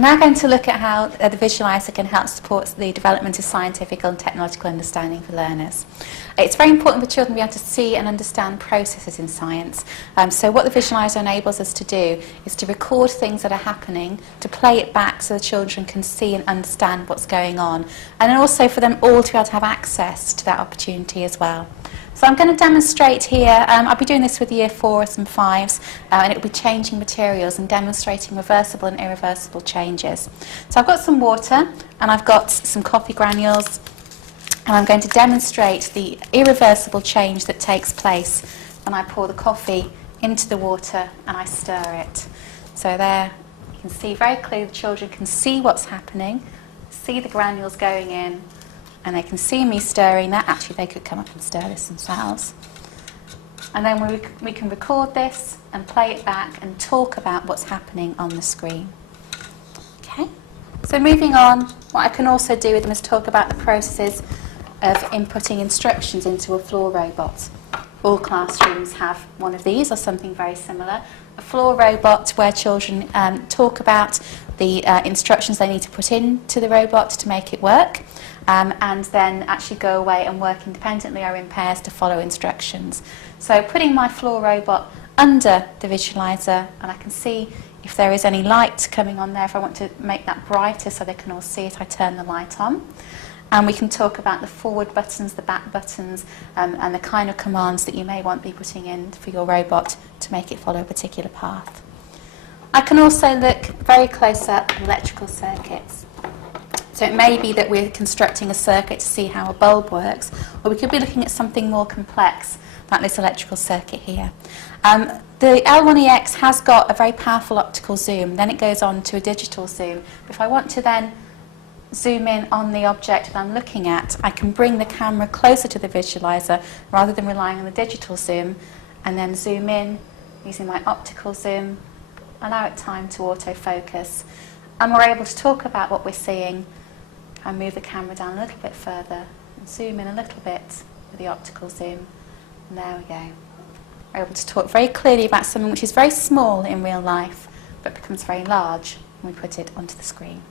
We're now going to look at how the visualiser can help support the development of scientific and technological understanding for learners. It's very important for children to be able to see and understand processes in science. So what the visualiser enables us to do is to record things that are happening, to play it back so the children can see and understand what's going on, and then also for them all to be able to have access to that opportunity as well. So I'm going to demonstrate here, I'll be doing this with year 4s and 5s, and it will be changing materials and demonstrating reversible and irreversible changes. So I've got some water and I've got some coffee granules, and I'm going to demonstrate the irreversible change that takes place when I pour the coffee into the water and I stir it. So there you can see very clearly, the children can see what's happening, see the granules going in, and they can see me stirring that. Actually, they could come up and stir this themselves. And then we can record this and play it back and talk about what's happening on the screen. Okay. So moving on, what I can also do with them is talk about the processes of inputting instructions into a floor robot. All classrooms have one of these or something very similar. A floor robot where children talk about the instructions they need to put into the robot to make it work. And then actually go away and work independently or in pairs to follow instructions. So putting my floor robot under the visualiser, and I can see if there is any light coming on there. If I want to make that brighter so they can all see it, I turn the light on. And we can talk about the forward buttons, the back buttons, and the kind of commands that you may want to be putting in for your robot to make it follow a particular path. I can also look very close up at electrical circuits. So it may be that we're constructing a circuit to see how a bulb works, or we could be looking at something more complex, like this electrical circuit here. The L1EX has got a very powerful optical zoom, then it goes on to a digital zoom. If I want to then zoom in on the object that I'm looking at, I can bring the camera closer to the visualiser rather than relying on the digital zoom, and then zoom in using my optical zoom, allow it time to autofocus, and we're able to talk about what we're seeing. I move the camera down a little bit further and zoom in a little bit with the optical zoom, and there we go. We're able to talk very clearly about something which is very small in real life but becomes very large when we put it onto the screen.